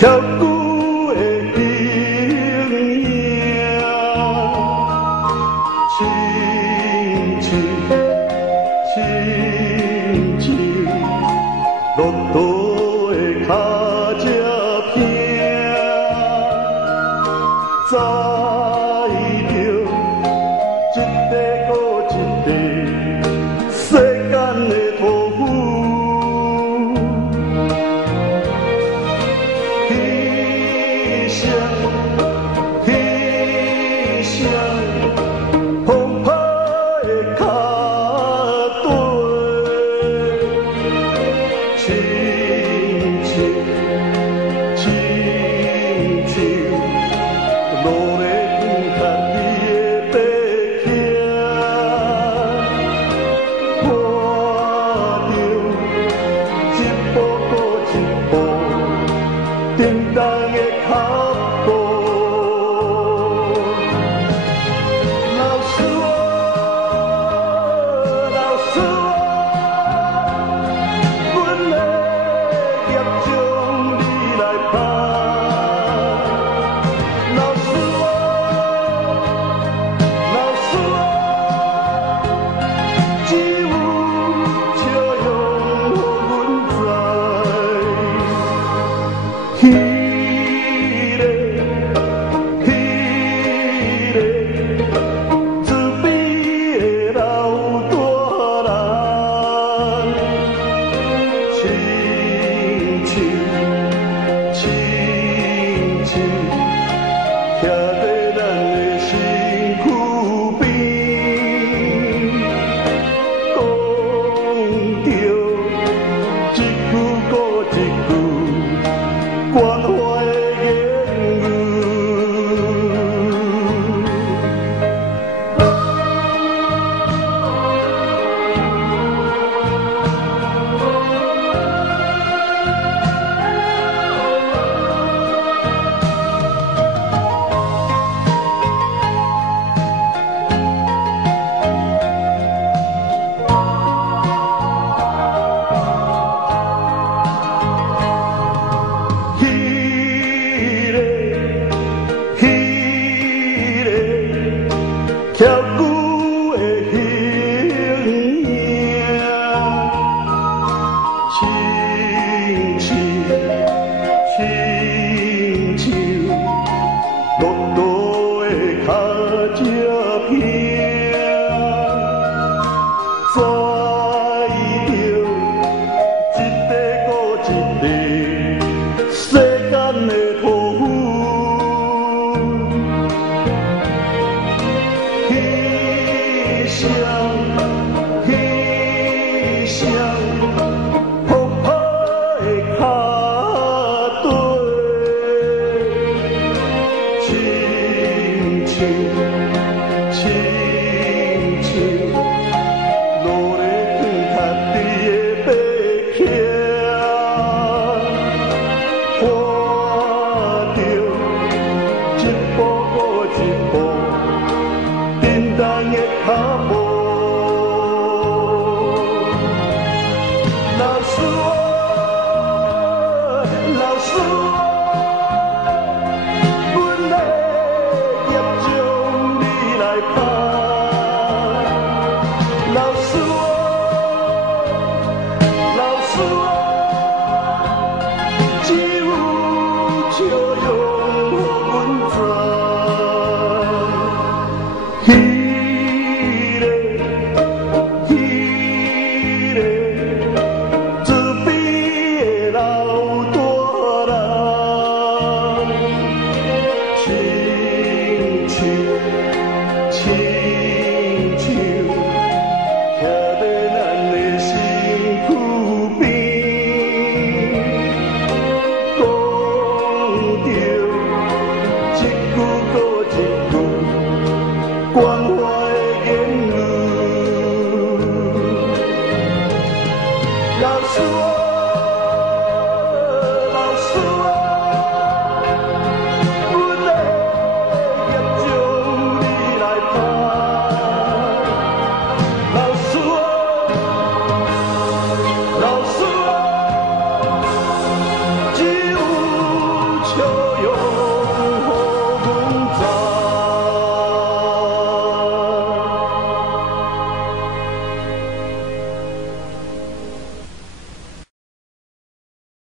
刻骨的形影，亲像骆驼的脚才疼，知着一个搁一个世间的托付。 风拍的脚底，亲像落在黄土里的白蟻，看着一步搁一步，沉重的脚步。 关怀的言刻骨的形影，亲像骆驼的脚才疼，知着一个搁一个世间的托付。 风拍的脚底，亲像落在黄土里的白蟻，看着一步搁一步，沉重的脚步。 老师我，阮的业将你来担。老师我，只有笑容予阮知。关怀的言语，老师我。